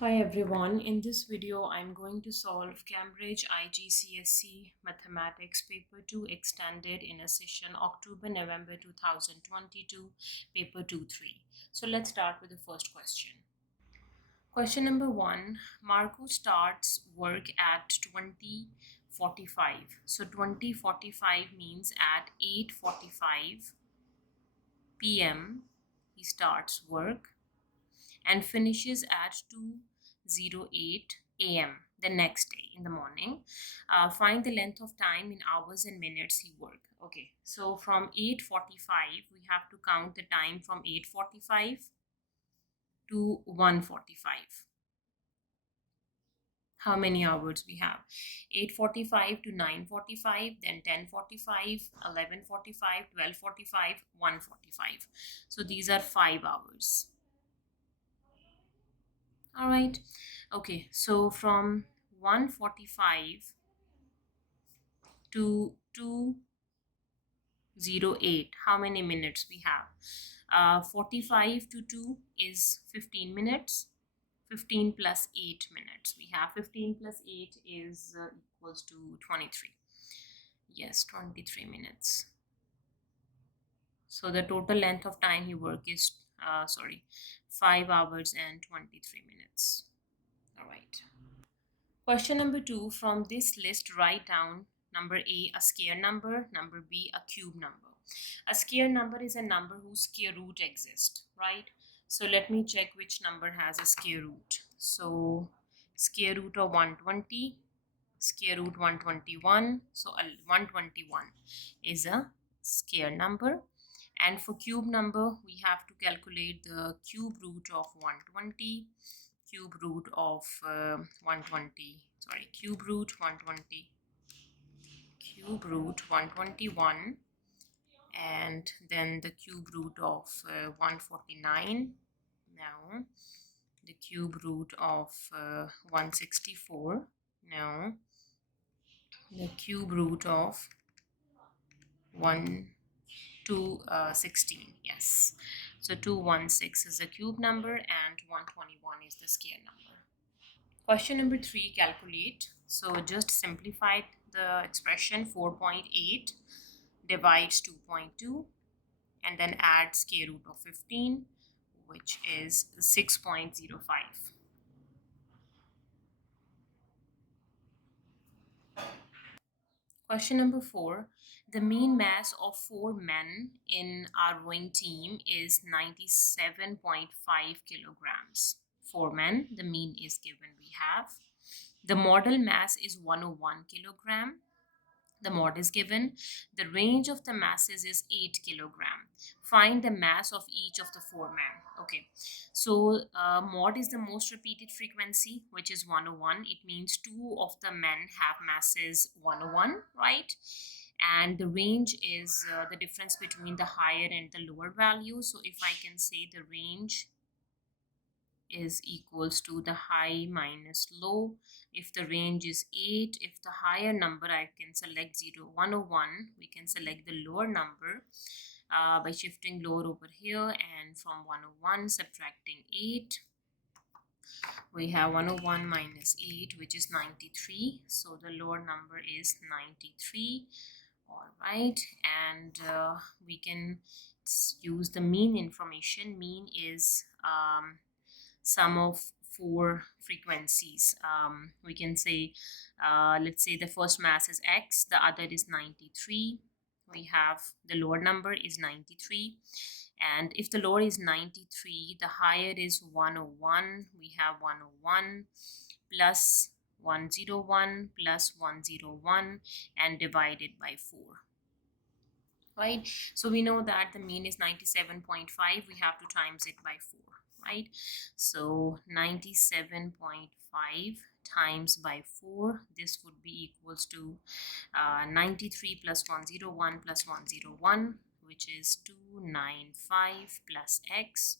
Hi everyone, in this video I'm going to solve Cambridge IGCSE Mathematics Paper 2 extended in a session October-November 2022, Paper 2-3. So let's start with the first question. Question number 1, Marco starts work at 20:45. So 20:45 means at 8:45 p.m. he starts work and finishes at 2:08 a.m. the next day in the morning. Find the length of time in hours and minutes he worked. Okay, so from 8:45 we have to count the time from 8:45 to 1:45. How many hours we have? 8:45 to 9:45, then 10:45, 11:45, 12:45, 1:45. So these are 5 hours. All right. Okay, so from 1:45 to 2:08, how many minutes we have? 45 to 2 is 15 minutes. 15 plus 8 minutes. We have 15 plus 8 is equals to 23. Yes, 23 minutes. So the total length of time he work is 5 hours and 23 minutes. All right. Question number 2, from this list write down number A, a square number, number B, a cube number. A square number is a number whose square root exists, right? So let me check which number has a square root. So square root of 120, square root 121. So 121 is a square number. And for cube number, we have to calculate the cube root of 120, cube root of 120, cube root 120, cube root 121, and then the cube root of 149. Now the cube root of 164. Now the cube root of 216. Yes, so 216 is the cube number and 121 is the square number. Question number 3, calculate. So just simplify the expression. 4.8 divides 2.2 and then add square root of 15, which is 6.05. Question number 4, the mean mass of 4 men in our rowing team is 97.5 kilograms. 4 men, the mean is given we have. The model mass is 101 kilogram. The mod is given. The range of the masses is 8 kilogram. Find the mass of each of the 4 men. Okay, so mod is the most repeated frequency, which is 101. It means 2 of the men have masses 101, right? And the range is the difference between the higher and the lower value. So if I can say the range is equals to the high minus low. If the range is 8, if the higher number, I can select 0, 101. We can select the lower number by shifting lower over here, and from 101 subtracting 8. We have 101 minus 8, which is 93. So the lower number is 93. All right, and we can use the mean information. Mean is sum of 4 frequencies. We can say, let's say the first mass is x, the other is 93. We have the lower number is 93, and if the lower is 93, the higher is 101. We have 101 plus 101 plus 101 and divided by 4. Right, so we know that the mean is 97.5. we have to times it by 4. Right, so 97.5 times by 4, this would be equals to 93 plus 101 plus 101, which is 295 plus x,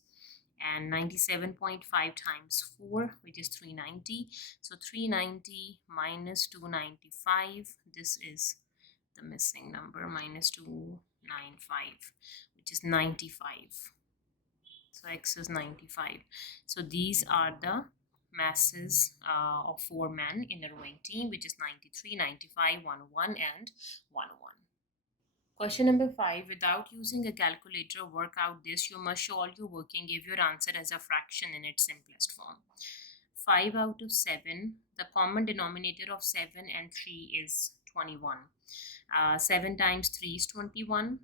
and 97.5 times 4, which is 390. So 390 minus 295, this is the missing number, minus 295, which is 95. So x is 95. So these are the masses of 4 men in a rowing team, which is 93, 95, 101 and 101. Question number 5. Without using a calculator, work out this. You must show all your work and give your answer as a fraction in its simplest form. 5 out of 7. The common denominator of 7 and 3 is 21. 7 times 3 is 21.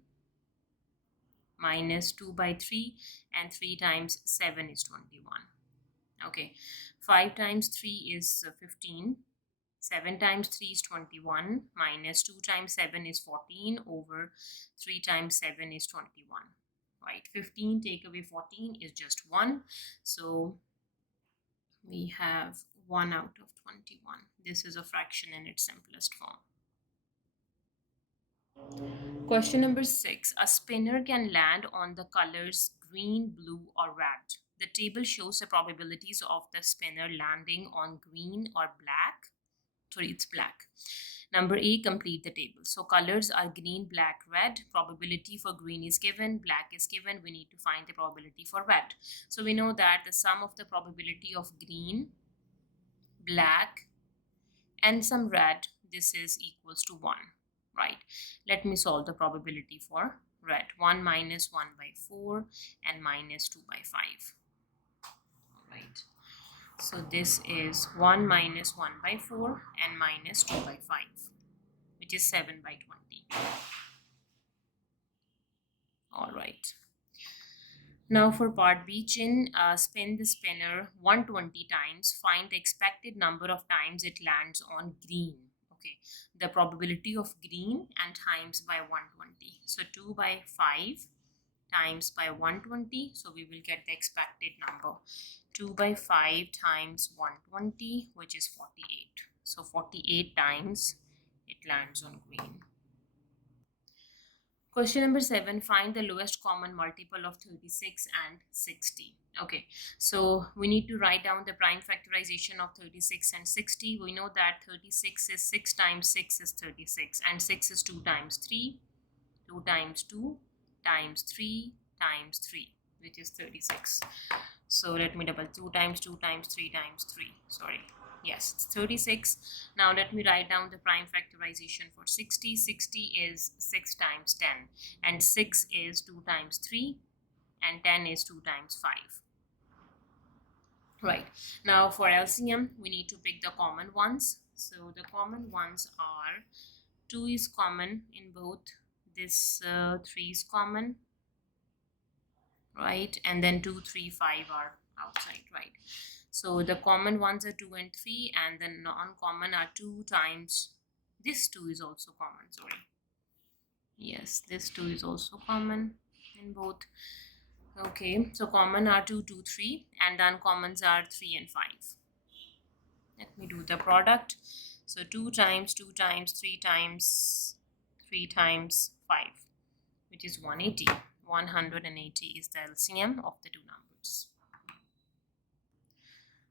Minus 2 by 3, and 3 times 7 is 21. Okay, 5 times 3 is 15. 7 times 3 is 21, minus 2 times 7 is 14, over 3 times 7 is 21. Right, 15 take away 14 is just 1. So we have 1 out of 21. This is a fraction in its simplest form. Question number 6. A spinner can land on the colors green, blue, or red. The table shows the probabilities of the spinner landing on green or black. Sorry, it's black. Number A, complete the table. So colors are green, black, red. Probability for green is given, black is given. We need to find the probability for red. So we know that the sum of the probability of green, black, and some red, this is equals to 1. Right, let me solve the probability for red. 1 minus 1 by 4 and minus 2 by 5. Right, so this is 1 minus 1 by 4 and minus 2 by 5, which is 7 by 20. All right, now for part B, spin the spinner 120 times. Find the expected number of times it lands on green. Okay, the probability of green and times by 120. So 2 by 5 times by 120. So we will get the expected number. 2 by 5 times 120, which is 48. So 48 times it lands on green. Question number 7. Find the lowest common multiple of 36 and 60. Okay, so we need to write down the prime factorization of 36 and 60. We know that 36 is 6 times 6 is 36, and 6 is 2 times 3. 2 times 2 times 3 times 3, which is 36. So let me double. 2 times 2 times 3 times 3. Sorry. Yes, it's 36. Now let me write down the prime factorization for 60. 60 is 6 times 10, and 6 is 2 times 3, and 10 is 2 times 5. Right, now for LCM, we need to pick the common ones. So the common ones are 2 is common in both. This 3 is common, right, and then 2, 3, 5 are outside, right? So the common ones are 2 and 3, and the non-common are 2 times, this 2 is also common, sorry. Yes, this 2 is also common in both. Okay, so common are 2, 2, 3, and the uncommons are 3 and 5. Let me do the product. So 2 times 2 times 3 times 3 times 5, which is 180. 180 is the LCM of the two numbers.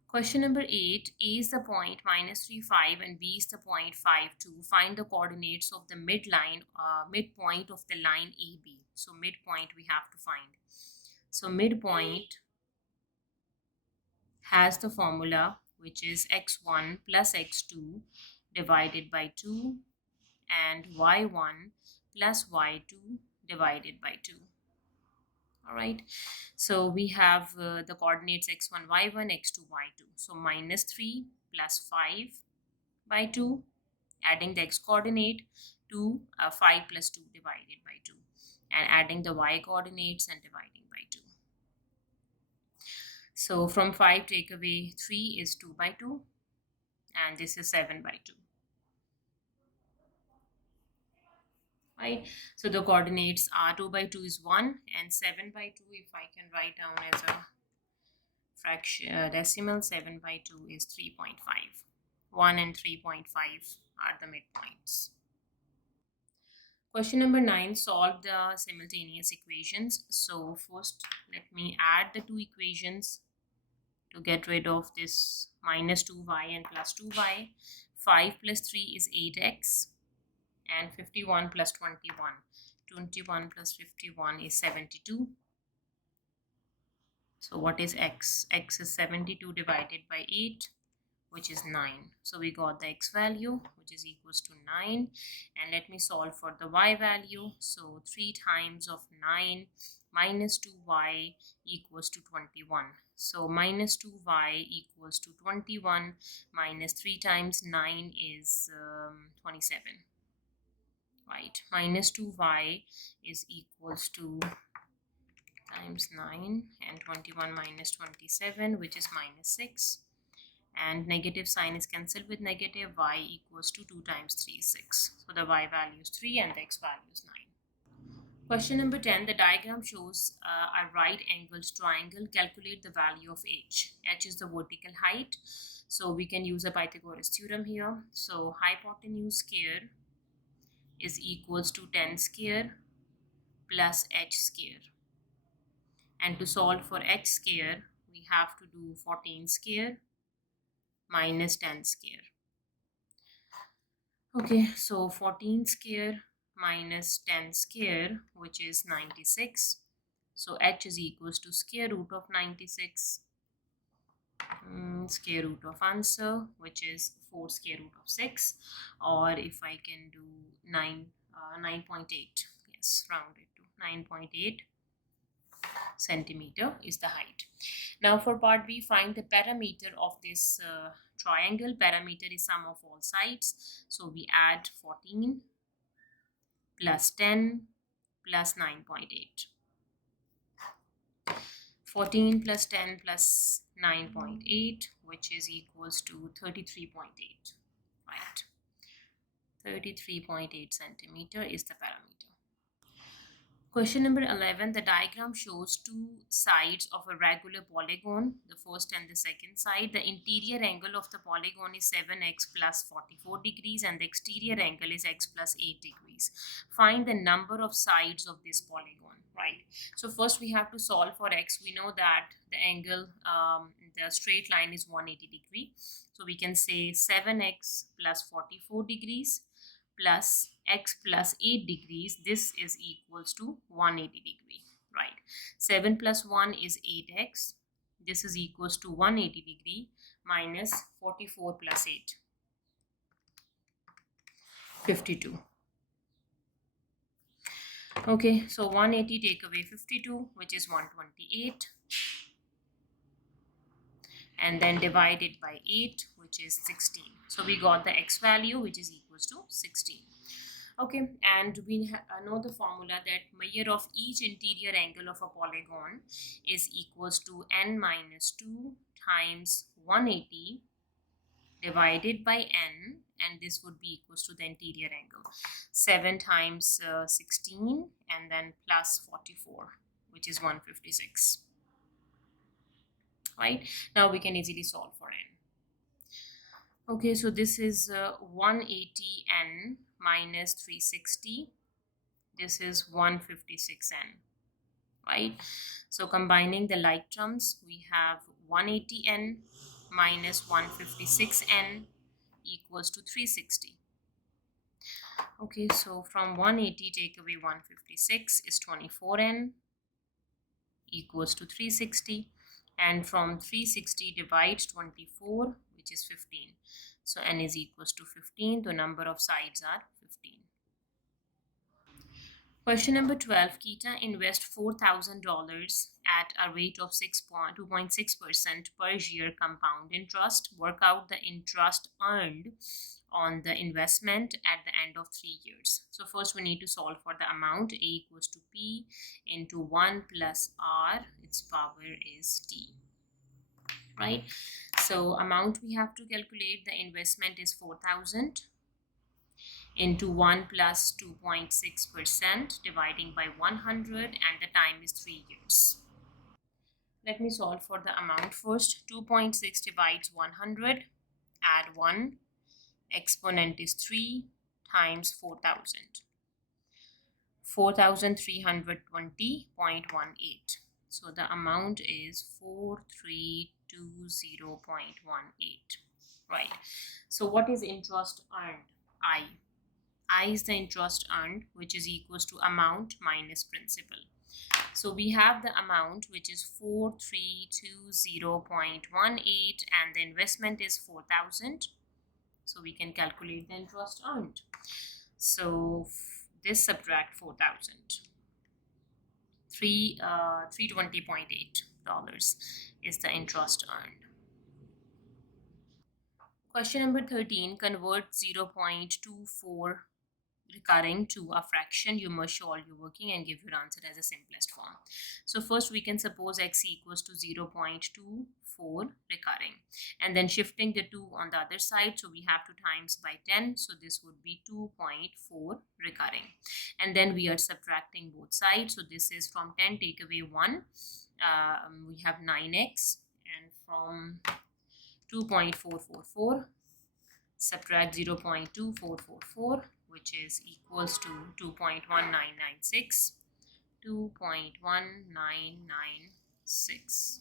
Question number 8. A is the point minus 3, 5, and B is the point 5, 2. Find the coordinates of the midpoint of the line AB. So midpoint we have to find. So midpoint has the formula, which is x1 plus x2 divided by 2, and y1 plus y2 divided by 2. All right, so we have the coordinates x1, y1, x2, y2. So minus 3 plus 5 by 2, adding the x coordinate, 2, 5 plus 2 divided by 2, and adding the y coordinates and dividing by 2. So from 5 take away 3 is 2 by 2, and this is 7 by 2. Right, so the coordinates are 2 by 2 is 1, and 7 by 2, if I can write down as a fraction decimal, 7 by 2 is 3.5. 1 and 3.5 are the midpoints. Question number 9. Solve the simultaneous equations. So first let me add the two equations to get rid of this minus 2y and plus 2y. 5 plus 3 is 8x, and 51 plus 21. 21 plus 51 is 72. So what is x? X is 72 divided by 8, which is 9. So we got the x value, which is equals to 9. And let me solve for the y value. So 3 times of 9 minus 2y equals to 21. So minus 2y equals to 21, minus 3 times 9 is 27. Right, minus 2y is equals to times 9 and 21 minus 27, which is minus 6. And negative sign is cancelled with negative. Y equals to 2 times 3 is 6. So the y value is 3 and the x value is 9. Question number 10. The diagram shows a right angled triangle. Calculate the value of h. H is the vertical height. So we can use a Pythagoras theorem here. So hypotenuse square is equals to 10 square plus h square. And to solve for h square, we have to do 14 square minus 10 square. Okay, so 14 square minus 10 square, which is 96. So h is equals to square root of 96. Square root of answer, which is 4 square root of 6. Or if I can do 9.8. Yes, round it to 9.8 centimeter is the height. Now for part B, find the parameter of this triangle. Parameter is sum of all sides. So we add 14 plus 10 plus 9.8. 14 plus 10 plus 9.8, which is equals to 33.8. Right. 33.8 centimeter is the parameter. Question number 11. The diagram shows two sides of a regular polygon, the first and the second side. The interior angle of the polygon is 7x plus 44 degrees and the exterior angle is x plus 8 degrees. Find the number of sides of this polygon, right? So first we have to solve for x. We know that the angle, the straight line is 180 degree. So we can say 7x plus 44 degrees plus x plus 8 degrees. This is equals to 180 degree, right? 7 plus 1 is 8x. This is equals to 180 degree minus 44 plus 8, 52. Okay, so 180 take away 52, which is 128, and then divide it by 8, which is 16. So we got the x value, which is equals to 16. Okay, and we know the formula that measure of each interior angle of a polygon is equals to n minus 2 times 180 divided by n, and this would be equals to the interior angle. 7 times 16 and then plus 44, which is 156. Right, now we can easily solve for n. Okay, so this is 180n minus 360. This is 156n, right? So combining the like terms, we have 180n minus 156n equals to 360. Okay, so from 180 take away 156 is 24n equals to 360, and from 360 divide 24, which is 15. So n is equals to 15. The number of sides are 15. Question number 12. Kita invest $4,000 at a rate of 2.6% per year compound interest. Work out the interest earned on the investment at the end of 3 years. So first we need to solve for the amount. A equals to P into 1 plus R. Its power is T. Right? So amount we have to calculate. The investment is 4,000 into 1 plus 2.6% dividing by 100, and the time is 3 years. Let me solve for the amount first. 2.6 divides 100, add 1, exponent is 3 times 4,000. 4,320.18. So the amount is 4320.18. Right. So what is interest earned? I is the interest earned, which is equals to amount minus principal. So we have the amount, which is 4320.18, and the investment is 4,000. So we can calculate the interest earned. So this subtract 4,000. 320.8 is the interest earned. Question number 13, convert 0.24 recurring to a fraction. You must show all your working and give your answer as a simplest form. So first we can suppose x equals to 0.24 recurring, and then shifting the 2 on the other side, so we have to times by 10, so this would be 2.4 recurring, and then we are subtracting both sides, so this is from 10 take away 1, we have 9x, and from 2.444 subtract 0.2444, which is equals to 2.1996. 2.1996.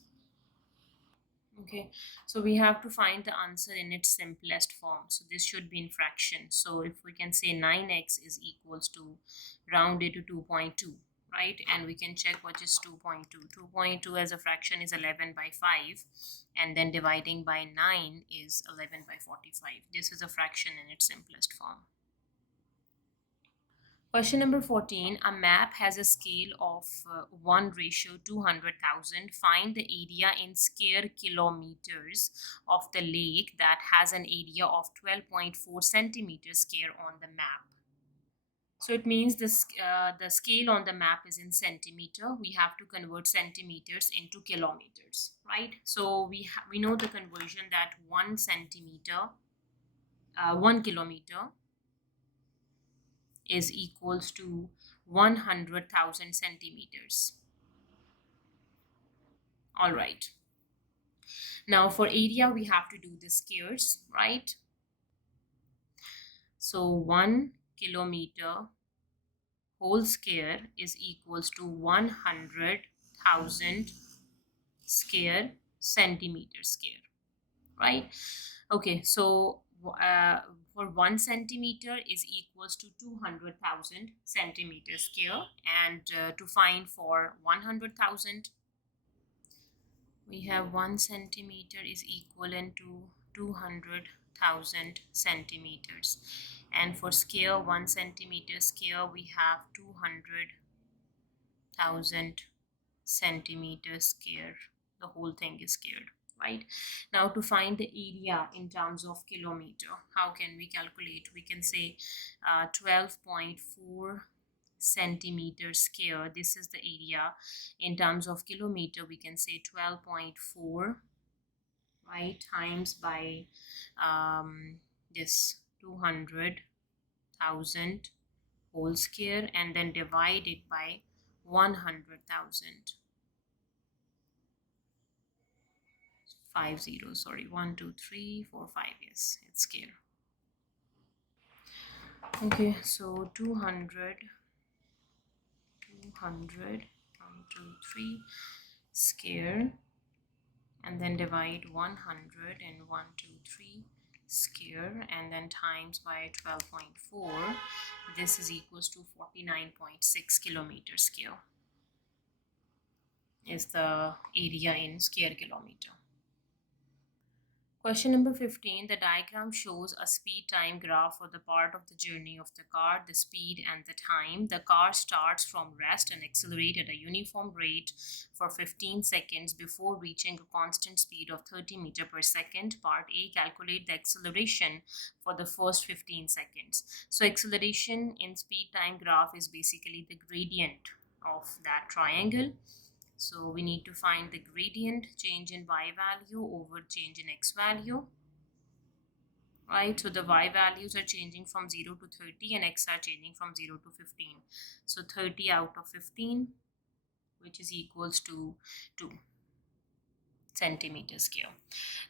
Okay, so we have to find the answer in its simplest form. So this should be in fraction. So if we can say 9x is equals to, rounded to 2.2, right? And we can check what is 2.2. 2.2 as a fraction is 11 by 5, and then dividing by 9 is 11 by 45. This is a fraction in its simplest form. Question number 14, a map has a scale of 1:200,000. Find the area in square kilometers of the lake that has an area of 12.4 centimeters square on the map. So it means the scale on the map is in centimeter. We have to convert centimeters into kilometers, right? So we know the conversion that 1 kilometer is equals to 100,000 centimeters. All right. Now for area, we have to do the squares, right? So 1 kilometer whole square is equals to 100,000 square centimeter square, right? Okay, so for 1 centimeter is equals to 200,000 centimeter square, and to find for 100,000, we have 1 centimeter is equivalent to 200,000 centimeters, and for square 1 centimeter square we have 200,000 centimeters square. The whole thing is squared, right? Now to find the area in terms of kilometer, how can we calculate? We can say 12.4 centimeters square. This is the area. In terms of kilometer, we can say 12.4, right, times by this 200,000 whole square, and then divide it by 100,000. 5 zeros, sorry, 1 2 3 4 5, yes, it's square. Okay, so 200 1 2 3 square, and then divide 100 and 1 2 3 square, and then times by 12.4. This is equals to 49.6 kilometer square is the area in square kilometer. Question number 15, the diagram shows a speed time graph for the part of the journey of the car, the speed and the time. The car starts from rest and accelerates at a uniform rate for 15 seconds before reaching a constant speed of 30 meters per second. Part A, calculate the acceleration for the first 15 seconds. So acceleration in speed time graph is basically the gradient of that triangle. So we need to find the gradient, change in y value over change in x value, right? So the y values are changing from 0 to 30 and x are changing from 0 to 15. So 30 out of 15, which is equals to 2 centimeters square.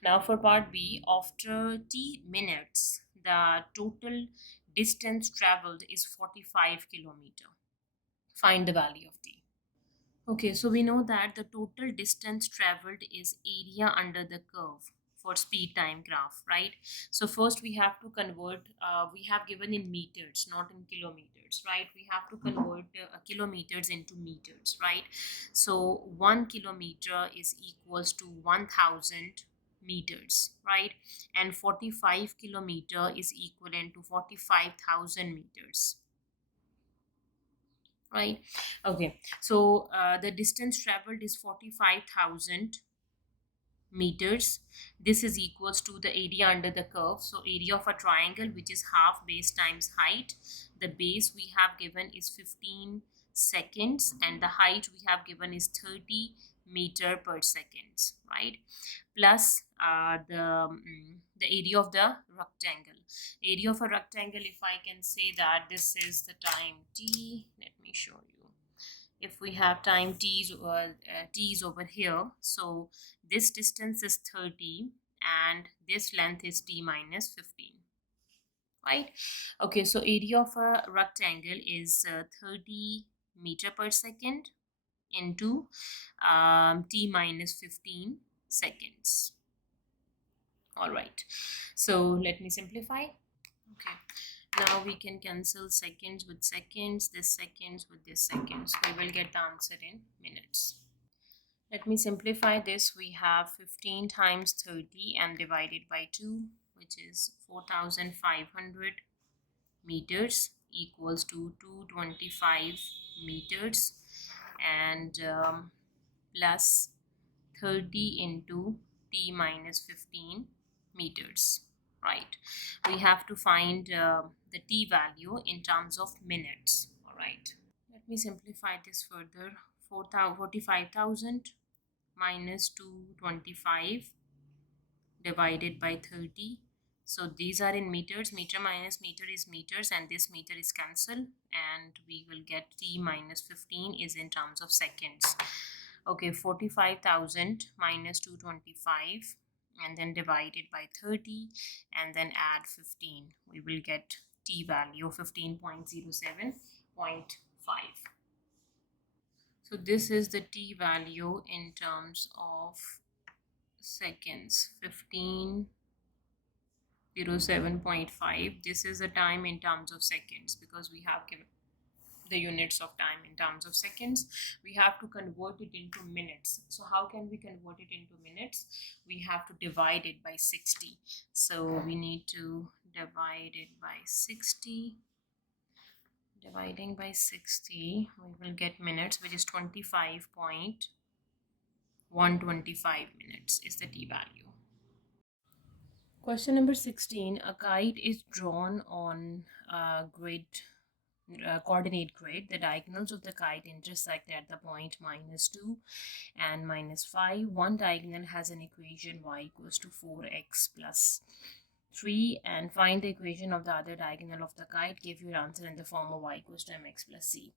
Now for part B, after t minutes, the total distance traveled is 45 kilometer. Find the value of t. Okay, so we know that the total distance traveled is area under the curve, for speed time graph, right? So first we have to convert, we have given in meters, not in kilometers, right? We have to convert kilometers into meters, right? So 1 kilometer is equals to 1000 meters, right? And 45 kilometer is equivalent to 45,000 meters, right? Okay, so the distance traveled is 45,000 meters. This is equals to the area under the curve. So area of a triangle, which is half base times height. The base we have given is 15 seconds and the height we have given is 30 meter per second, right? Plus the area of the rectangle. Area of a rectangle, if I can say that this is the time t, let me show you. If we have time t's over here, so this distance is 30 and this length is t minus 15, right? Okay, so area of a rectangle is 30 meter per second into t minus 15 seconds. All right, so let me simplify. Okay, now we can cancel seconds with seconds, this seconds with this seconds. We will get the answer in minutes. Let me simplify this. We have 15 times 30 and divided by 2, which is 4,500 meters equals to 225 meters, and plus 30 into t minus 15 meters, right? We have to find the t value in terms of minutes. All right, let me simplify this further. 45,000 minus 225 divided by 30. So these are in meters. Meter minus meter is meters and this meter is cancelled, and we will get t minus 15 is in terms of seconds. Okay, 45,000 minus 225 and then divided by 30 and then add 15. We will get t value 15.07.5. So this is the t value in terms of seconds, 15.07.5. This is the time in terms of seconds because we have given the units of time in terms of seconds. We have to convert it into minutes. So how can we convert it into minutes? We have to divide it by 60. So we need to divide it by 60. Dividing by 60, we will get minutes, which is 25.125 minutes is the t value. Question number 16. A kite is drawn on a grid, coordinate grid. The diagonals of the kite intersect at the point -2 and -5. One diagonal has an equation y equals to 4x plus 3, and find the equation of the other diagonal of the kite. Give your answer in the form of y equals to mx plus c.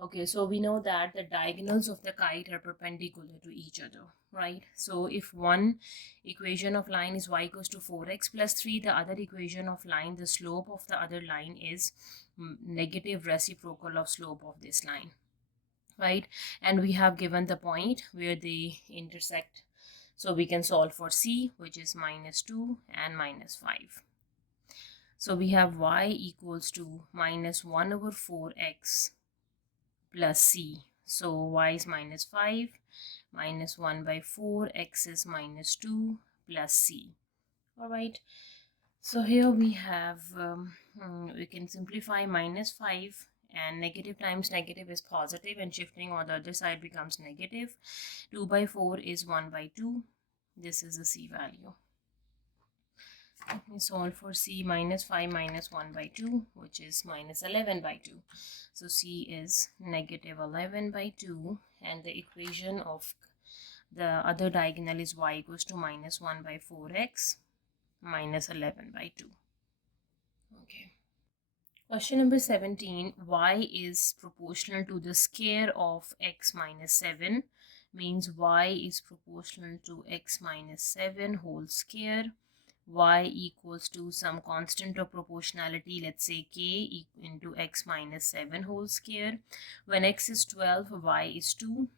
Okay, so we know that the diagonals of the kite are perpendicular to each other, right? So if one equation of line is y equals to 4x plus 3, the other equation of line, the slope of the other line is negative reciprocal of slope of this line, right? And we have given the point where they intersect. So we can solve for c, which is -2 and -5. So we have y equals to -1 over 4x plus c. So y is -5, -1 by 4, x is -2 plus c. All right. So here we have, we can simplify -5, and negative times negative is positive, and shifting on the other side becomes negative. 2 by 4 is 1 by 2. This is the c value. Let me solve for c. -5 minus 1 by 2, which is -11 by 2. So c is -11 by 2, and the equation of the other diagonal is y equals to -1 by 4x -11 by 2. Okay. Question number 17. Y is proportional to the square of x minus 7. Means y is proportional to x minus 7 whole square. Y equals to some constant of proportionality, let's say k into x minus 7 whole square. When x is 12, y is 2.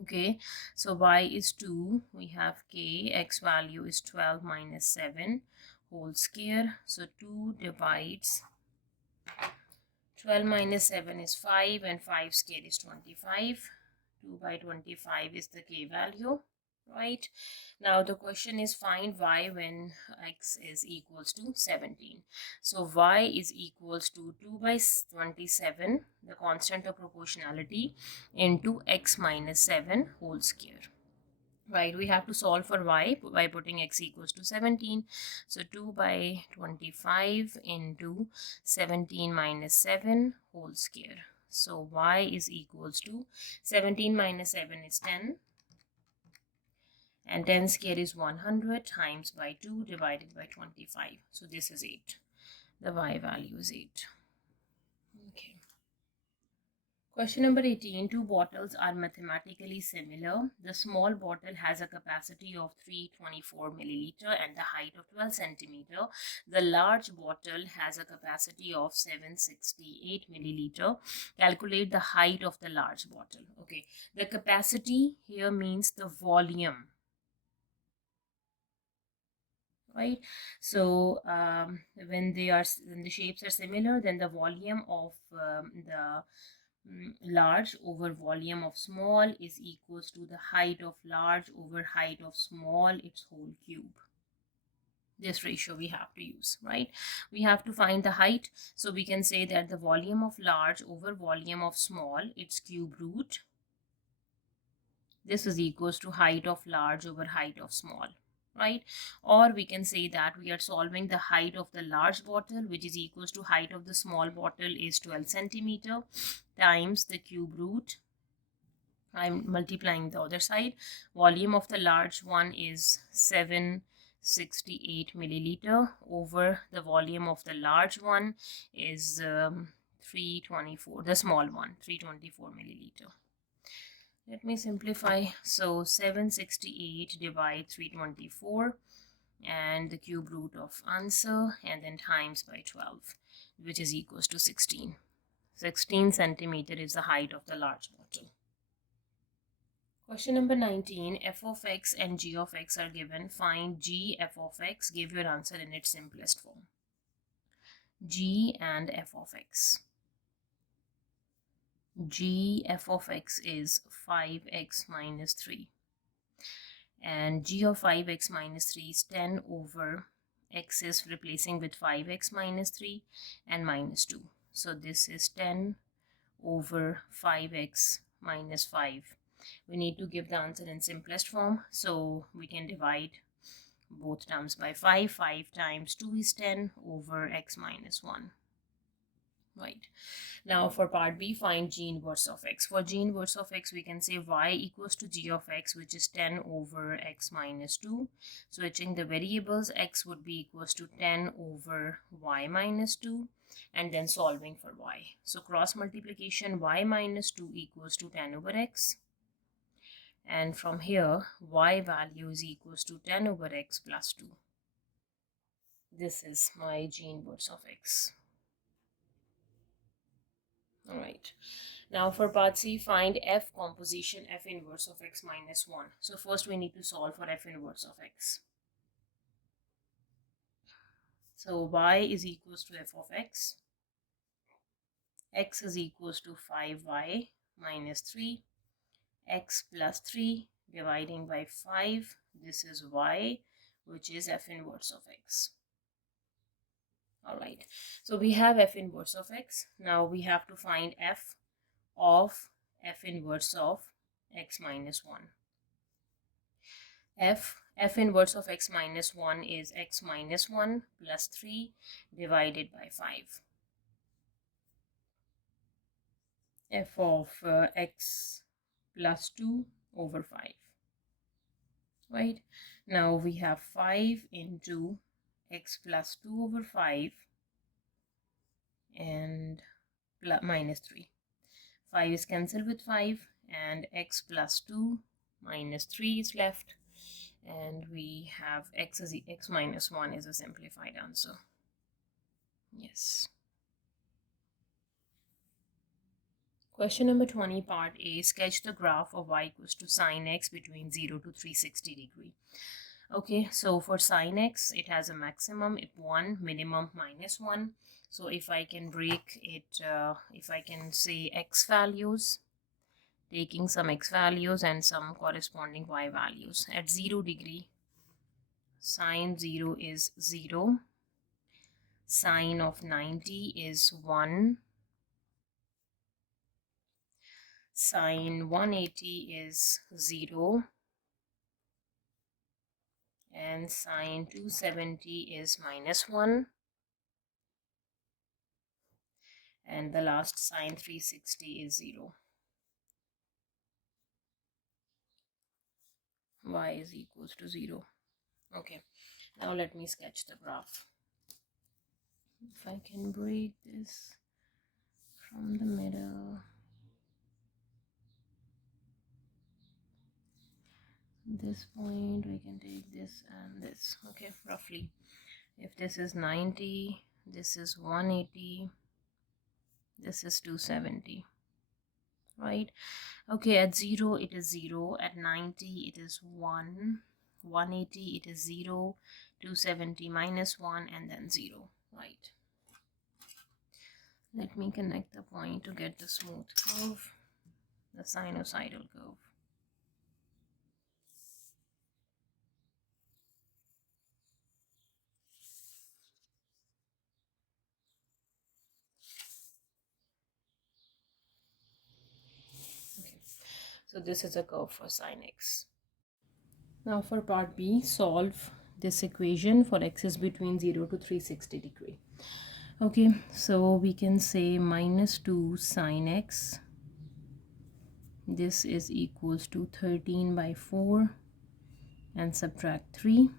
Okay, so y is 2, we have k, x value is 12 minus 7 whole square. So 2 divides 12 minus 7 is 5 and 5 square is 25. 2 by 25 is the k value, right? Now the question is find y when x is equals to 17. So y is equals to 2 by 27, the constant of proportionality, into x minus 7 whole square. Right, we have to solve for y by putting x equals to 17. So 2 by 25 into 17 minus 7 whole square. So y is equals to 17 minus 7 is 10, and 10 square is 100 times by 2 divided by 25. So this is 8. The y value is 8. Okay. Question number 18. Two bottles are mathematically similar. The small bottle has a capacity of 324 milliliter and the height of 12 centimeter. The large bottle has a capacity of 768 milliliter. Calculate the height of the large bottle. Okay, the capacity here means the volume, right? So when the shapes are similar, then the volume of the large over volume of small is equals to the height of large over height of small, its whole cube. This ratio we have to use, right? We have to find the height, so we can say that the volume of large over volume of small, its cube root. This is equals to height of large over height of small, right? Or we can say that we are solving the height of the large bottle, which is equals to height of the small bottle is 12 centimeter times the cube root. I'm multiplying the other side. Volume of the large one is 768 milliliter over the volume of the large one is 324, the small one, 324 milliliter. Let me simplify. So 768 divide 324 and the cube root of answer, and then times by 12, which is equals to 16. 16 centimeter is the height of the large bottle. Question number 19. F of x and g of x are given. Find g f of x. Give your answer in its simplest form. G and f of x. G f of x is 5x minus 3. And g of 5x minus 3 is 10 over x is replacing with 5x minus 3 and minus 2. So this is 10 over 5x minus 5. We need to give the answer in simplest form, so we can divide both terms by 5. 5 times 2 is 10 over x minus 1. Right. Now for part B, find g inverse of x. For g inverse of x, we can say y equals to g of x, which is 10 over x minus 2. Switching the variables, x would be equals to 10 over y minus 2, and then solving for y. So cross multiplication, y minus 2 equals to 10 over x. And from here, y value is equals to 10 over x plus 2. This is my g inverse of x. All right. Now for part C, find f composition f inverse of x minus 1. So first we need to solve for f inverse of x. So y is equals to f of x. X is equals to 5y minus 3. X plus 3 dividing by 5. This is y, which is f inverse of x. All right. So we have f inverse of x. Now we have to find f of f inverse of x minus 1. F inverse of x minus 1 is x minus 1 plus 3 divided by 5. F of x plus 2 over 5. Right? Now we have 5 into x plus 2 over 5 and minus 3. 5 is cancelled with 5 and x plus 2 minus 3 is left, and we have x minus 1 is a simplified answer. Yes. Question number 20, part A. Sketch the graph of y equals to sine x between 0 to 360 degree. Okay, so for sine x, it has a maximum at 1, minimum -1. So if I can break it, if I can say x values, taking some x values and some corresponding y values. At 0 degree, sine 0 is 0. Sine of 90 is 1. Sine 180 is 0. And sine 270 is -1. And the last sine 360 is 0. Y is equals to 0. Okay, now let me sketch the graph. If I can break this from the middle, this point, we can take this and this. Okay, roughly. If this is 90, this is 180, this is 270, right? Okay, at 0 it is 0, at 90 it is 1, 180 it is 0, 270 -1, and then 0, right? Let me connect the point to get the smooth curve, the sinusoidal curve. Okay, so this is a curve for sine x. Now for part B, solve this equation for x is between 0 to 360 degree. Okay, so we can say -2 sine x, this is equals to 13/4, and subtract 3,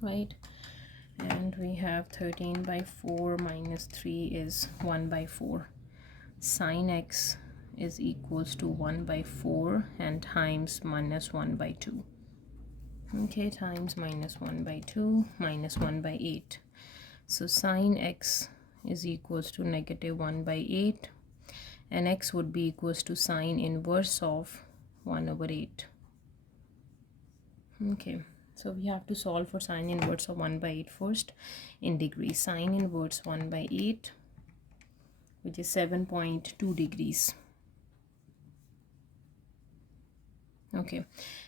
right? And we have 13/4 minus 3 is 1/4. Sine x is equals to 1/4 and times -1/2. Okay, times -1/2 minus 1/8. So sine x is equals to -1/8, and x would be equals to sine inverse of 1/8. Okay, so we have to solve for sine inverse of 1/8 first in degrees. Sine inverse 1/8, which is 7.2 degrees. Okay,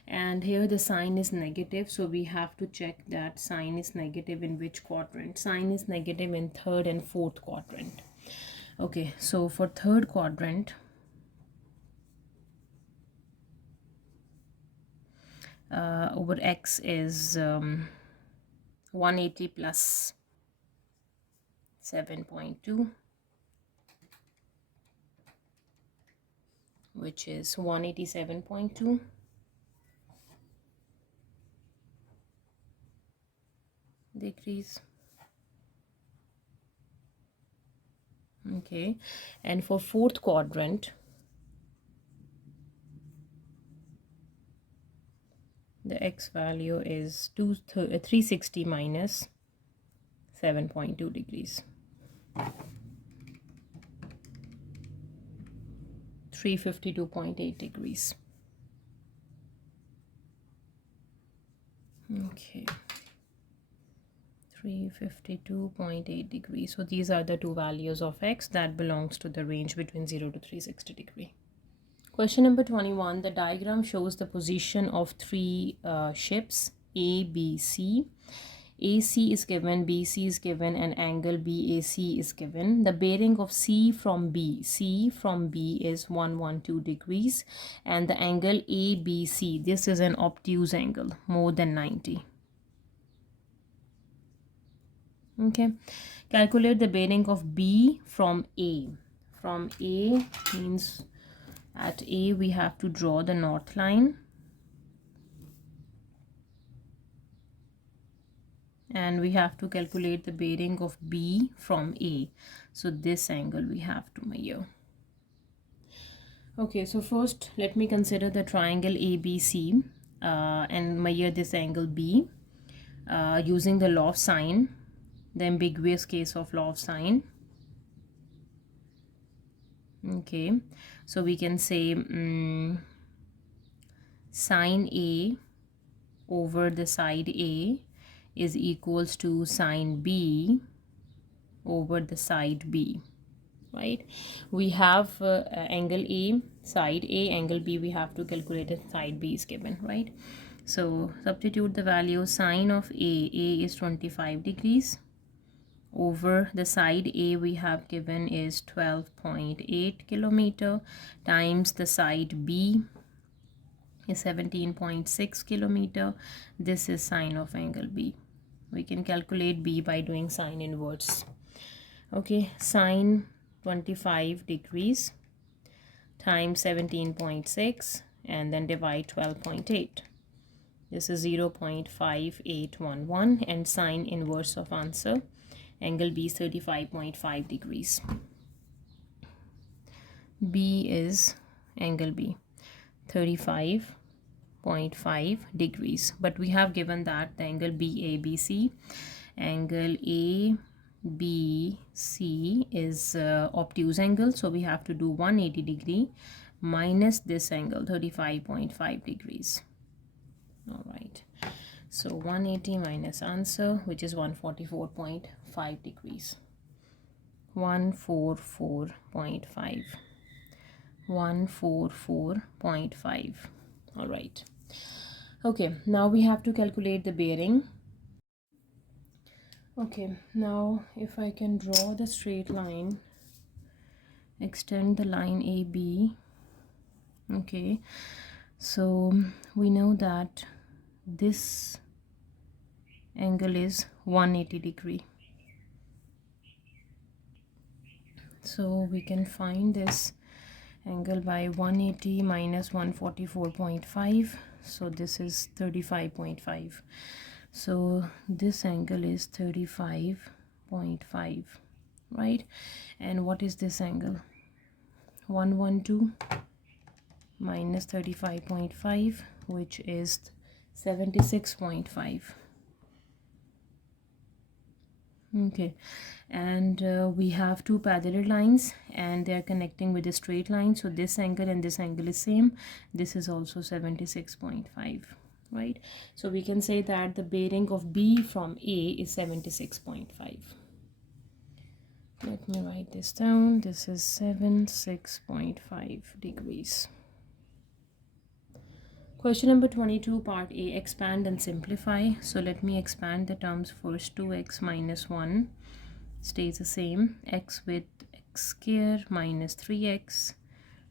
and here the sign is negative, so we have to check that sign is negative in which quadrant. Sign is negative in third and fourth quadrant. Okay, so for third quadrant, over x is 180 plus 7.2, which is 187.2 degrees. Okay, and for fourth quadrant, the x value is 360 minus 7.2 degrees. 352.8 degrees. Okay, 352.8 degrees. So these are the two values of x that belongs to the range between 0 to 360 degree. Question number 21. The diagram shows the position of three ships A, B, C. AC is given, BC is given, and angle BAC is given. The bearing of C from B is 112 degrees, and the angle ABC, this is an obtuse angle, more than 90. Okay, calculate the bearing of B from A. From A means at A we have to draw the north line, and we have to calculate the bearing of B from A. So this angle we have to measure. Okay, so first let me consider the triangle ABC and measure this angle B using the law of sine, the ambiguous case of law of sine. Okay, so we can say sine A over the side A is equals to sine B over the side B, right? We have angle A, side A, angle B, we have to calculate it, side B is given, right? So substitute the value. Sine of A is 25 degrees over the side A we have given is 12.8 kilometer times the side B is 17.6 kilometer. This is sine of angle B. We can calculate B by doing sine inverse. Okay, sine 25 degrees times 17.6 and then divide 12.8. This is 0.5811 and sine inverse of answer. Angle B is 35.5 degrees. B is angle B, 35.5 degrees. But we have given that the angle BABC, angle ABC is obtuse angle. So we have to do 180 degree minus this angle, 35.5 degrees. All right. So 180 minus answer, which is 144.5 degrees. 144.5. 144.5. All right. Okay, now we have to calculate the bearing. Okay, now if I can draw the straight line, extend the line AB. Okay, so we know that this angle is 180 degree. So we can find this angle by 180 minus 144.5. So this is 35.5. So this angle is 35.5, right? And what is this angle? 112 minus 35.5, which is 76.5. Okay, and we have two parallel lines and they are connecting with a straight line. So this angle and this angle is same. This is also 76.5, right? So we can say that the bearing of B from A is 76.5. Let me write this down. This is 76.5 degrees. Question number 22, part A, expand and simplify. So let me expand the terms first. 2x minus 1 stays the same. X with x square minus 3x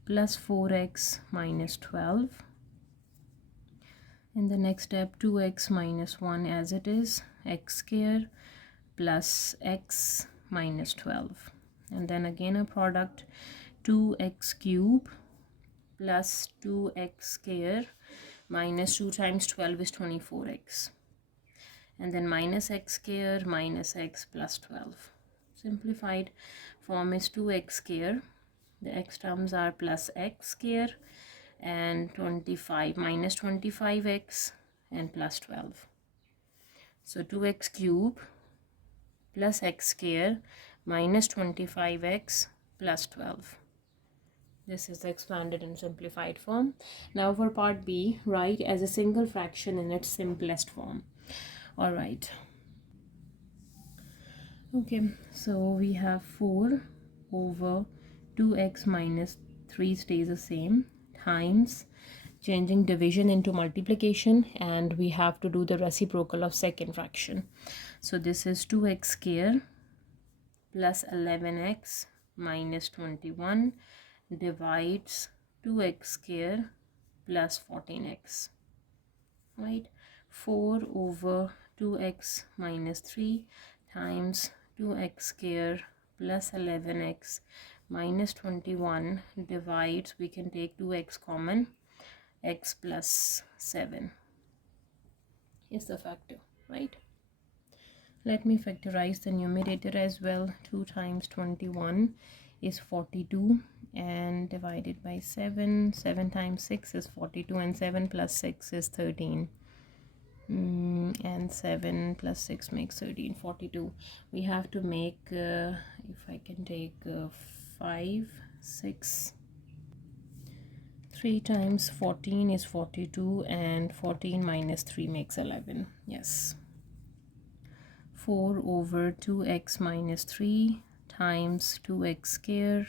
plus 4x minus 12. In the next step, 2x minus 1 as it is, x square plus x minus 12. And then again a product, 2x cube plus 2x square minus 2 times 12 is 24x, and then minus x square minus x plus 12. Simplified form is 2x square, the x terms are plus x square, and 25 minus 25x and plus 12. So 2x cube plus x square minus 25x plus 12. This is the expanded and simplified form. Now for part B, write as a single fraction in its simplest form. All right. Okay, so we have 4 over 2x minus 3 stays the same times changing division into multiplication, and we have to do the reciprocal of second fraction. So this is 2x square plus 11x minus 21 divides 2x square plus 14x, right? 4 over 2x minus 3 times 2x square plus 11x minus 21 divides, we can take 2x common, x plus 7 is the factor, right? Let me factorize the numerator as well. 2 times 21 is 42 and divided by 7. 7 times 6 is 42 and 7 plus 6 is 13. And 7 plus 6 makes 13, 42. We have to make, if I can take 5, 6. 3 times 14 is 42, and 14 minus 3 makes 11. Yes. 4 over 2x minus 3 times 2x square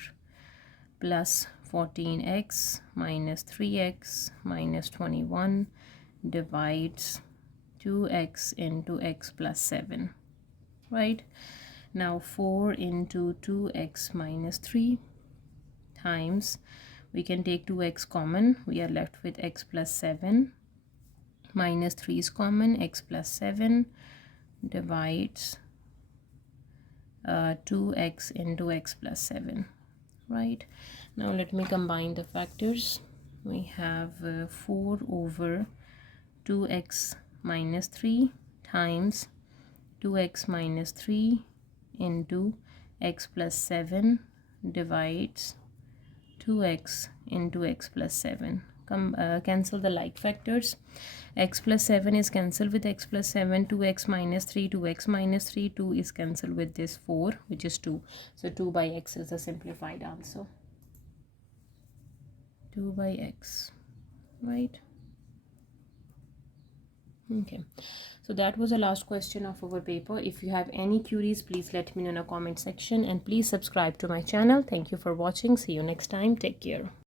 plus 14x minus 3x minus 21 divides 2x into x plus 7. Right? Now 4 into 2x minus 3 times, we can take 2x common, we are left with x plus 7, minus 3 is common, x plus 7 divides 2x into x plus 7. Right? Now let me combine the factors. We have 4 over 2x minus 3 times 2x minus 3 into x plus 7 divides 2x into x plus 7. Cancel the like factors. X plus 7 is cancelled with x plus 7. 2x minus 3, 2x minus 3, 2 is cancelled with this 4, which is 2. So 2 by x is the simplified answer. 2 by x. Right? Okay, so that was the last question of our paper. If you have any queries, please let me know in the comment section, and please subscribe to my channel. Thank you for watching. See you next time. Take care.